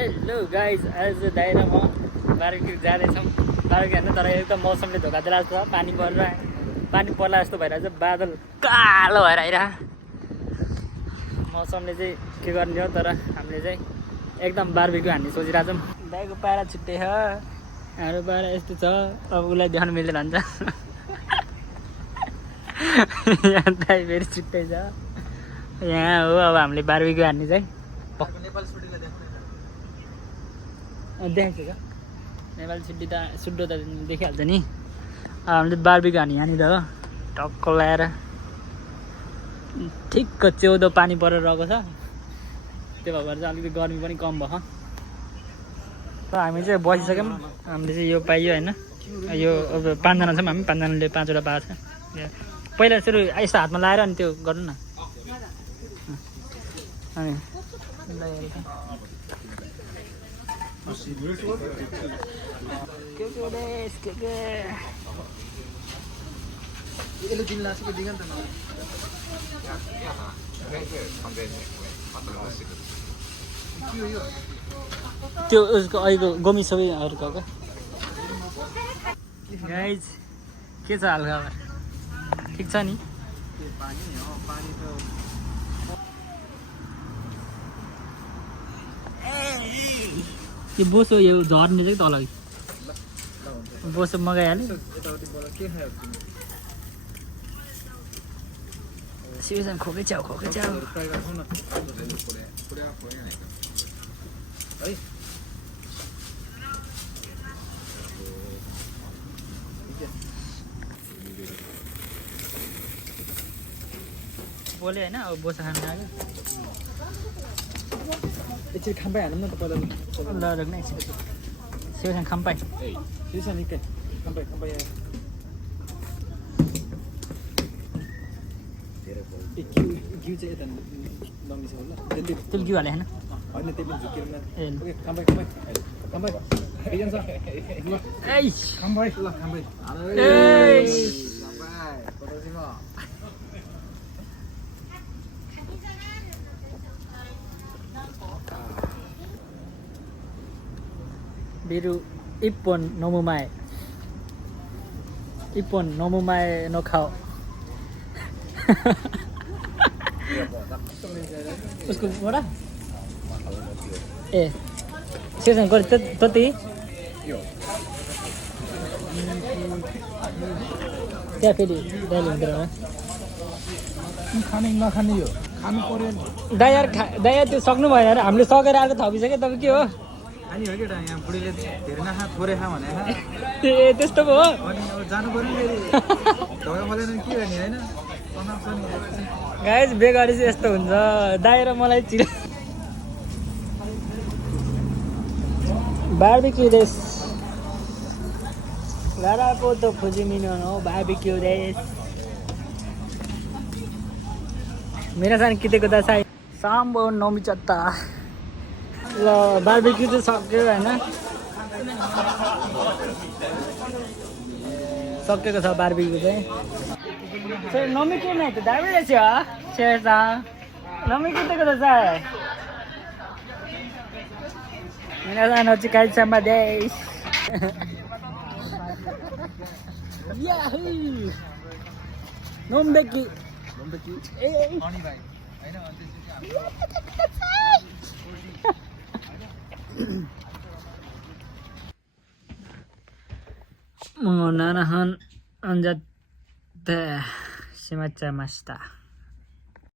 hello guys आज दाइ र म बार्बिक्यू जाँदैछौँ बार्बिक्यू हेर्नु तर एकदम मौसमले धोका दिइरहेको छ पानी पर्ला जस्तो भइरहेको छ बादल कालो भएर आइरहेको मौसमले चाहिँ के गर्ने हो तर हामीले चाहिँ एकदम बार्बिक्यू हान्ने सोचिरहेको छौँ दाइको पारा छुट्टै छ हाम्रो पारा यस्तो छ अब उसलाई देखाउनु मिल्दैन भन्छ यहाँ दाइ फेरि छुट्टै छ यहाँ हो अब हामीले बार्बिक्यू हान्ने चाहिँ देखाएको छ नेपाली सुड्डो त देखिहाल्छ नि हामीले बार्बिक्यू हान्ने यहाँनिर हो टक्क लगाएर ठिक्क च्याउँदो पानी परेर रहेको छ त्यो भएर चाहिँ अलिकति गर्मी पनि कम भयो र हामी चाहिँ बसिसक्यौँ हामीले चाहिँ यो पाइयो होइन यो अब 5 जना छौँ हामी 5 जनाले 5वटा पाएको छ पहिला सुरु यस्तो हातमा लाएर अनि त्यो गर्नु न अनि त्यो उसको अहिलेको गोमी सबैहरूको गाइज के छ हालखबर ठिक छ नि यो बोसो यो झर्ने चाहिँ तल बोसो मगाइहाल्यो सिउसन खोकै च्याउ बोले होइन अब बोसो खानु लाग्यो एकछिन खाम्पाइ हानौँ न त पहिला ल रोक्ने सिउसन खाम्पाइ सिउसन निकै खाम्पाइ घिउ चाहिँ यता नमिस होला तेल घिउ हाले होइन होइन त्यही पनि झुकेर ओके खाम्पाइ एकजना छ ल खाम्पाइ ल खाम्पाइ biru ipon nomumae no khao उसको बडा ए सेसन गरे त्यति त्यहाँ फेरि दाइले हुँदैन खाने नखाने यो खानु पर्यो दायार त्यो सक्नु भएन अरे हामीले सकेर आएको थपिसक्यो तपाईँ के हो अनि हो केटा यहाँ बुढीले धेरै नखा थोरै खा भने ए त्यस्तो पो हो अनि अब जानु पर्यो फेरि ढोका खोलेन के गर्ने होइन गाइज बेगरी चाहिँ यस्तो हुन्छ दाइ र मलाई चिर बार्बिक्यू देश लाराको त फुजिमिनो हो बार्बिक्यू देश मेरा सान कितेको दसाई साम्बो नौमी चत्ता ल बार्बिक्यू चाहिँ सक्यो होइन सकेको छ बार्बिक्यू चाहिँ नमी के नहीं तो दाबी जैसे शेरसा नमी कितने को दसा है मेरा सान हो चिकाई sama देश याहू नोम्बेकी ए अनि भाइ हैन अन्त もう7分 anjat しまっちゃいました。